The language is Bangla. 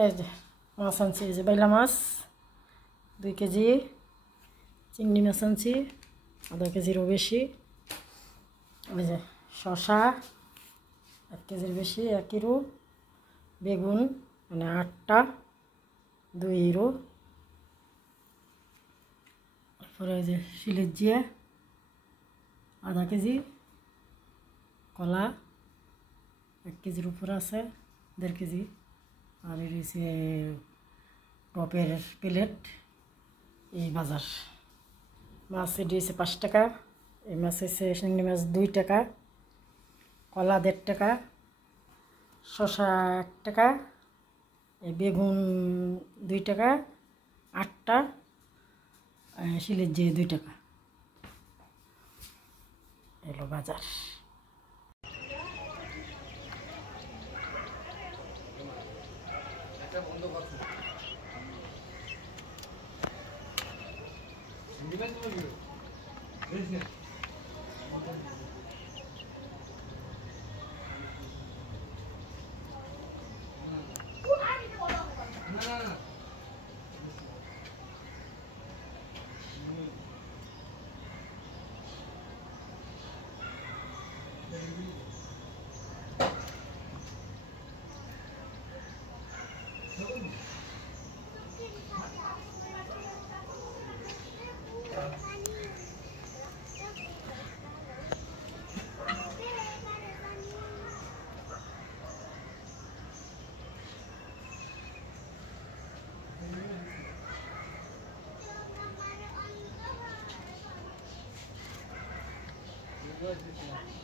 এই যে মাছ আনছি, এই যে বাইলা মাছ 2 কেজি, চিংড়ি মাছ আনছি আধা কেজিরও বেশি, ওই যে শশা 1 কেজির বেশি 1 কিলো, বেগুন মানে 8টা 2 ইউরো, তারপরে ওই যে শিলের জিয়া আধা কেজি, কলা 1 কেজির উপরে আছে 1.5 কেজি, আর এই রয়েছে টপের প্লেট। এই বাজার মাছ এটি হচ্ছে 5 টাকা, এই মাছ হচ্ছে চিংড়ি মাছ 2 টাকা, কলা 1.5 টাকা, শশা 1 টাকা, এই বেগুন 2 টাকা 8টা, শিলের যে 2 টাকা। এলো বাজার। Good.